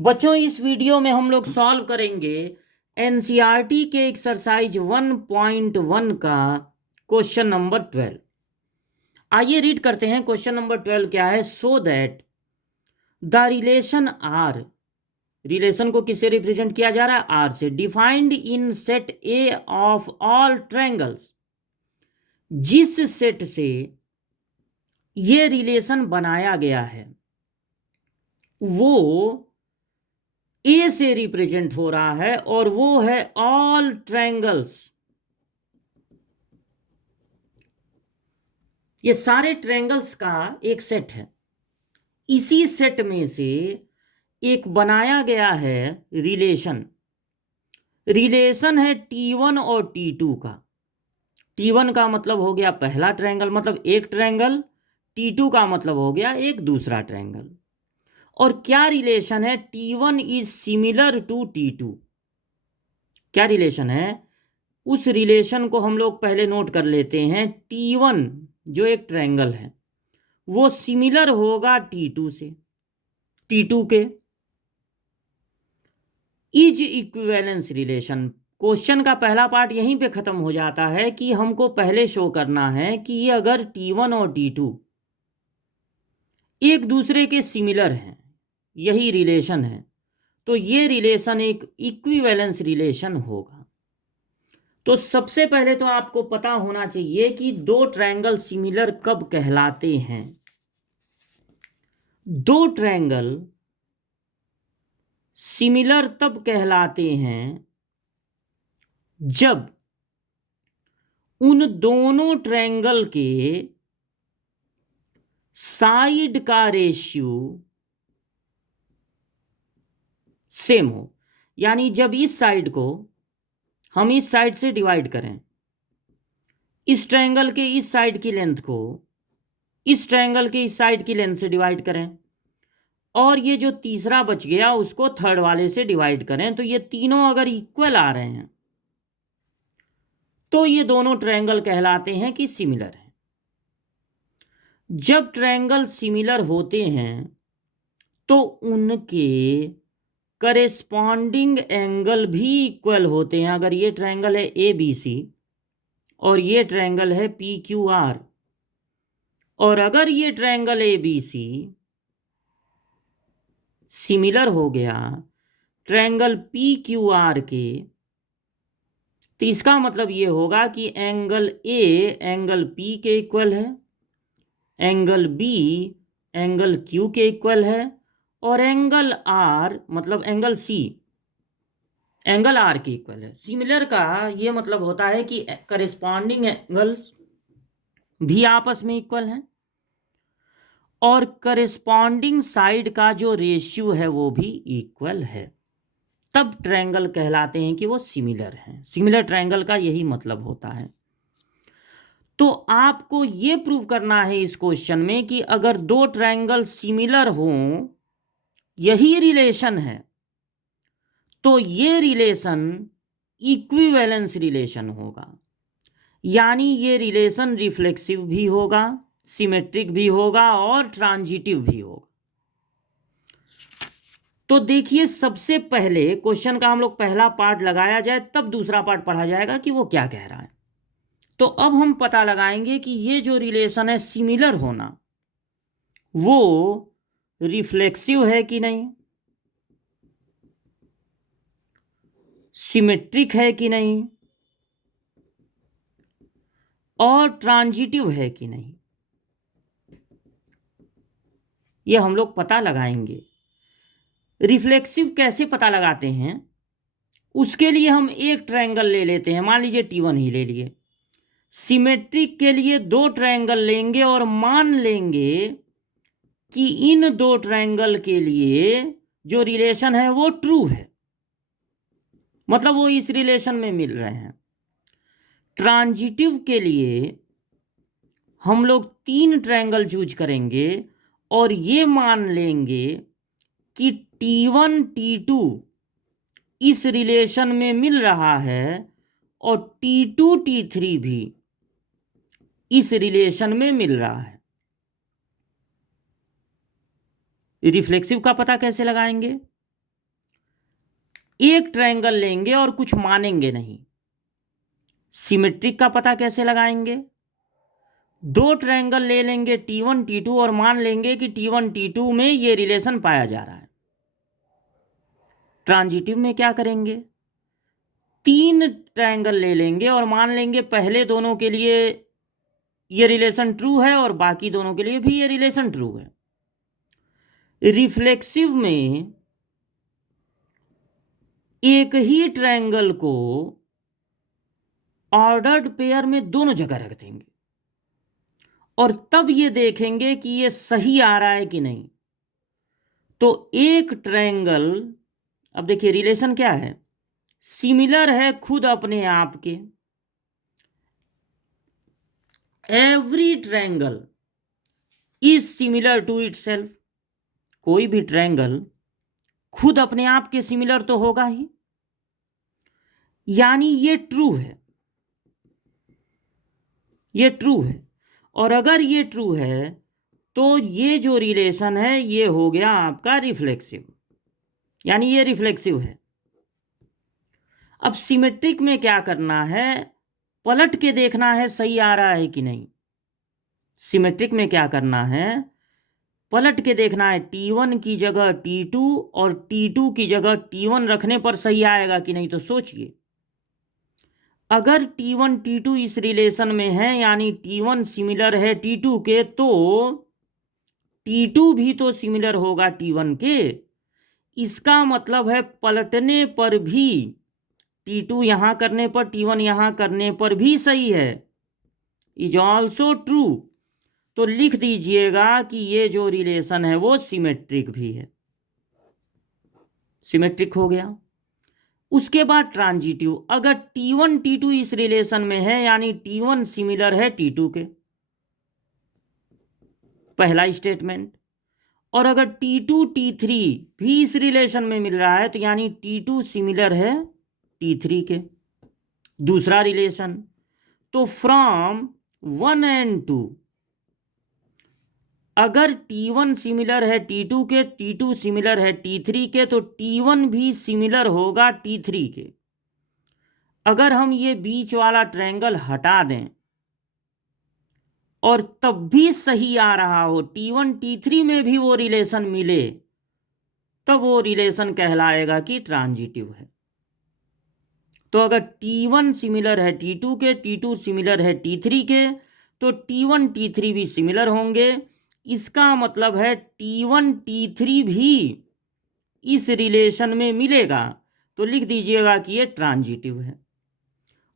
बच्चों, इस वीडियो में हम लोग सॉल्व करेंगे एनसीईआरटी के एक्सरसाइज 1.1 का क्वेश्चन नंबर 12। आइए रीड करते हैं। क्वेश्चन नंबर 12 क्या है? So that the relation R, relation को किससे रिप्रेजेंट किया जा रहा है? आर से। Defined in set A of all triangles, जिस सेट से ये रिलेशन बनाया गया है वो ए से रिप्रेजेंट हो रहा है और वो है ऑल ट्रायंगल्स। ये सारे ट्रायंगल्स का एक सेट है। इसी सेट में से एक बनाया गया है रिलेशन। रिलेशन है T1 और T2 का। T1 का मतलब हो गया पहला ट्रायंगल, मतलब एक ट्रायंगल। T2 का मतलब हो गया एक दूसरा ट्रायंगल। और क्या रिलेशन है? T1 is similar to T2। क्या रिलेशन है? उस रिलेशन को हम लोग पहले नोट कर लेते हैं। T1 जो एक ट्रायंगल है वो सिमिलर होगा T2 से। T2 के इज इक्विवेलेंस रिलेशन। क्वेश्चन का पहला पार्ट यहीं पे खत्म हो जाता है कि हमको पहले शो करना है कि अगर T1 और T2 एक दूसरे के सिमिलर हैं, यही रिलेशन है, तो ये रिलेशन एक इक्विवेलेंस रिलेशन होगा। तो सबसे पहले तो आपको पता होना चाहिए कि दो ट्रायंगल सिमिलर कब कहलाते हैं। दो ट्रायंगल सिमिलर तब कहलाते हैं जब उन दोनों ट्रायंगल के साइड का रेशियो सेम हो। यानी जब इस साइड को हम इस साइड से डिवाइड करें, इस ट्रायंगल के इस साइड की लेंथ को इस ट्रायंगल के इस साइड की लेंथ से डिवाइड करें, और ये जो तीसरा बच गया उसको थर्ड वाले से डिवाइड करें, तो ये तीनों अगर इक्वल आ रहे हैं तो ये दोनों ट्रायंगल कहलाते हैं कि सिमिलर हैं। जब ट्रायंगल सिमिलर होते हैं तो उनके करेस्पॉन्डिंग एंगल भी इक्वल होते हैं। अगर ये ट्रायंगल है ABC और ये ट्रायंगल है PQR, और अगर ये ट्रायंगल ABC सिमिलर हो गया ट्रायंगल PQR के, तो इसका मतलब ये होगा कि एंगल A एंगल P के इक्वल है, एंगल B एंगल Q के इक्वल है, और एंगल R मतलब एंगल C एंगल R के इक्वल है। सिमिलर का ये मतलब होता है कि करेस्पॉन्डिंग एंगल्स भी आपस में इक्वल हैं और करेस्पॉन्डिंग साइड का जो रेशियो है वो भी इक्वल है। तब ट्रायंगल कहलाते हैं कि वो सिमिलर हैं। सिमिलर ट्रायंगल का यही मतलब होता है। तो आपको ये प्रूव करना है इस क्वेश्चन में कि अगर दो ट्रायंगल सिमिलर हों, यही रिलेशन है, तो ये रिलेशन इक्विवेलेंस रिलेशन होगा। यानी ये रिलेशन रिफ्लेक्सिव भी होगा, सिमेट्रिक भी होगा और ट्रांजिटिव भी होगा। तो देखिए, सबसे पहले क्वेश्चन का हम लोग पहला पार्ट लगाया जाए, तब दूसरा पार्ट पढ़ा जाएगा कि वो क्या कह रहा है। तो अब हम पता लगाएंगे कि ये जो रिलेशन है सिमिलर होना, वो रिफ्लेक्सिव है कि नहीं, सिमेट्रिक है कि नहीं, और ट्रांजिटिव है कि नहीं, ये हम लोग पता लगाएंगे। रिफ्लेक्सिव कैसे पता लगाते हैं? उसके लिए हम एक ट्रायंगल ले लेते हैं, मान लीजिए T1 ही ले लिए। सिमेट्रिक के लिए दो ट्रायंगल लेंगे और मान लेंगे कि इन दो ट्रायंगल के लिए जो रिलेशन है वो ट्रू है, मतलब वो इस रिलेशन में मिल रहे हैं। ट्रांजिटिव के लिए हम लोग तीन ट्रायंगल चूज करेंगे और ये मान लेंगे कि T1 T2 इस रिलेशन में मिल रहा है और T2 T3 भी इस रिलेशन में मिल रहा है। रिफ्लेक्सिव का पता कैसे लगाएंगे? एक ट्रायंगल लेंगे और कुछ मानेंगे नहीं। सिमेट्रिक का पता कैसे लगाएंगे? दो ट्रायंगल ले लेंगे T1 T2 और मान लेंगे कि T1 T2 में ये रिलेशन पाया जा रहा है। ट्रांजिटिव में क्या करेंगे? तीन ट्रायंगल ले लेंगे और मान लेंगे पहले दोनों के लिए ये रिलेशन ट्रू है और बाकी दोनों के लिए भी ये रिलेशन ट्रू है। रिफ्लेक्सिव में एक ही ट्रायंगल को ऑर्डर्ड पेयर में दोनों जगह रख देंगे और तब ये देखेंगे कि ये सही आ रहा है कि नहीं। तो एक ट्रायंगल, अब देखिए रिलेशन क्या है, सिमिलर है खुद अपने आप के। Every triangle is similar to itself. कोई भी ट्रायंगल खुद अपने आप के सिमिलर तो होगा ही, यानी ये ट्रू है, ये ट्रू है। और अगर ये ट्रू है तो ये जो रिलेशन है ये हो गया आपका रिफ्लेक्सिव, यानी ये रिफ्लेक्सिव है। अब सिमेट्रिक में क्या करना है? पलट के देखना है सही आ रहा है कि नहीं। सिमेट्रिक में क्या करना है? पलट के देखना है T1 की जगह T2 और T2 की जगह T1 रखने पर सही आएगा कि नहीं। तो सोचिए, अगर T1 T2 इस रिलेशन में है यानी T1 सिमिलर है T2 के, तो T2 भी तो सिमिलर होगा T1 के। इसका मतलब है पलटने पर भी T2 यहां करने पर T1 यहां करने पर भी सही है, इज ऑल्सो ट्रू। तो लिख दीजिएगा कि ये जो रिलेशन है वो सिमेट्रिक भी है, सिमेट्रिक हो गया। उसके बाद ट्रांजिटिव, अगर T1 T2 इस रिलेशन में है यानी T1 सिमिलर है T2 के, पहला स्टेटमेंट। और अगर T2 T3 भी इस रिलेशन में मिल रहा है तो यानी T2 सिमिलर है T3 के, दूसरा रिलेशन। तो फ्रॉम 1 and 2, अगर T1 सिमिलर है T2 के, T2 सिमिलर है T3 के, तो T1 भी सिमिलर होगा T3 के। अगर हम ये बीच वाला ट्रायंगल हटा दें और तब भी सही आ रहा हो, T1 T3 में भी वो रिलेशन मिले, तब वो रिलेशन कहलाएगा कि ट्रांजिटिव है। तो अगर T1 सिमिलर है T2 के, T2 सिमिलर है T3 के, तो T1 T3 भी सिमिलर होंगे। इसका मतलब है T1 T3 भी इस रिलेशन में मिलेगा। तो लिख दीजिएगा कि ये ट्रांजिटिव है।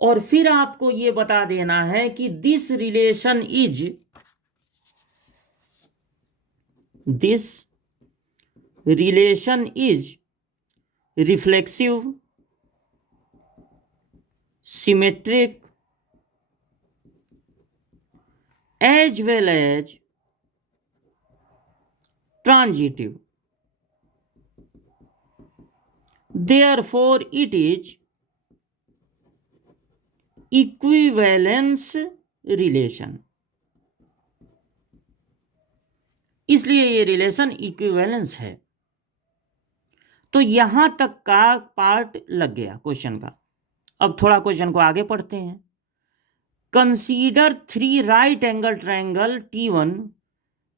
और फिर आपको ये बता देना है कि this relation is reflexive, symmetric, as well as transitive. Therefore, it is equivalence relation. इसलिए ये रिलेशन इक्विवेलेंस है। तो यहां तक का पार्ट लग गया क्वेश्चन का। अब थोड़ा क्वेश्चन को आगे पढ़ते हैं। Consider 3 right angle triangle T1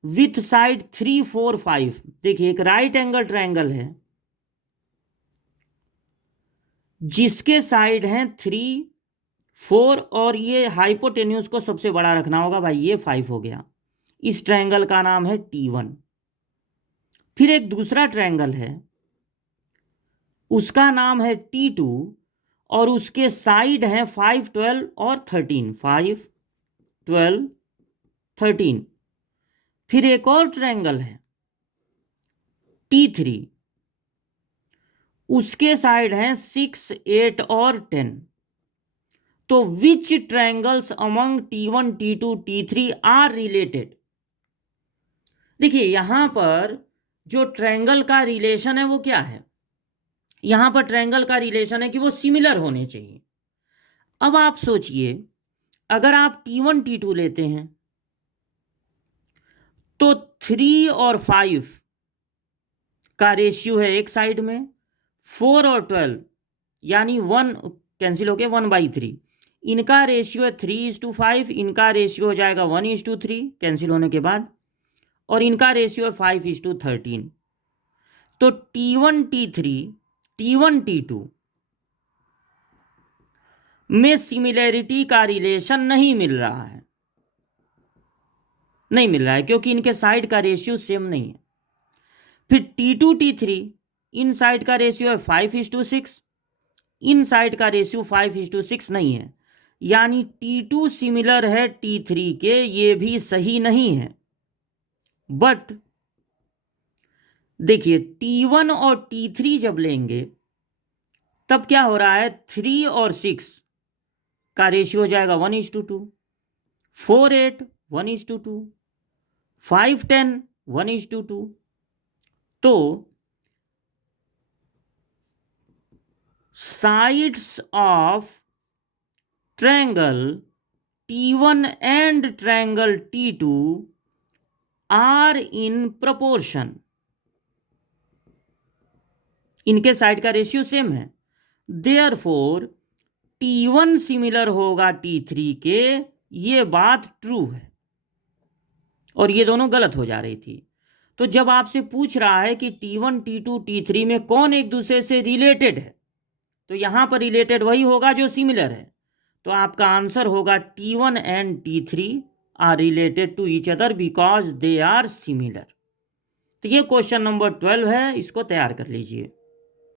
with side 3, 4, 5। देखिए एक राइट एंगल ट्रायंगल है जिसके साइड हैं 3, 4 और ये हाइपोटेन्यूज को सबसे बड़ा रखना होगा भाई, ये 5 हो गया। इस ट्रायंगल का नाम है T1। फिर एक दूसरा ट्रायंगल है, उसका नाम है T2 और उसके साइड हैं 5, 12 और 13, 5, 12, 13। फिर एक और ट्रायंगल है T3, उसके साइड हैं 6, 8 और 10। तो which triangles among T1, T2, T3 are related. देखिए यहां पर जो ट्रायंगल का रिलेशन है वो क्या है? यहां पर ट्रायंगल का रिलेशन है कि वो सिमिलर होने चाहिए। अब आप सोचिए, अगर आप T1 T2 लेते हैं तो 3 और 5 का रेशियो है एक साइड में, 4 और 12 यानी 1 कैंसिल हो गया, 1/3। इनका रेशियो है 3:5, इनका रेशियो हो जाएगा 1:3 कैंसिल होने के बाद, और इनका रेशियो है 5:13। तो T1 T3 T1 T2 में सिमिलैरिटी का रिलेशन नहीं मिल रहा है, नहीं मिल रहा है क्योंकि इनके साइड का रेशियो सेम नहीं है। फिर T2 T3 इन साइड का रेशियो है 5:6, इन साइड का रेशियो 5:6 नहीं है, यानी T2 सिमिलर है T3 के, ये भी सही नहीं है। बट देखिए T1 और T3 जब लेंगे तब क्या हो रहा है, 3 और 6 का रेशियो हो जाएगा 1:2, 4 8 1:2, 5 10 1:2। तो sides of triangle T1 and triangle T2 are in proportion, इनके साइड का रेशियो सेम है, देयरफॉर T1 सिमिलर होगा T3 के, ये बात ट्रू है। और ये दोनों गलत हो जा रही थी। तो जब आपसे पूछ रहा है कि T1 T2 T3 में कौन एक दूसरे से रिलेटेड है, तो यहां पर रिलेटेड वही होगा जो सिमिलर है। तो आपका आंसर होगा T1 and T3 are related to each other because they are similar. तो ये क्वेश्चन नंबर 12 है, इसको तैयार कर लीजिए।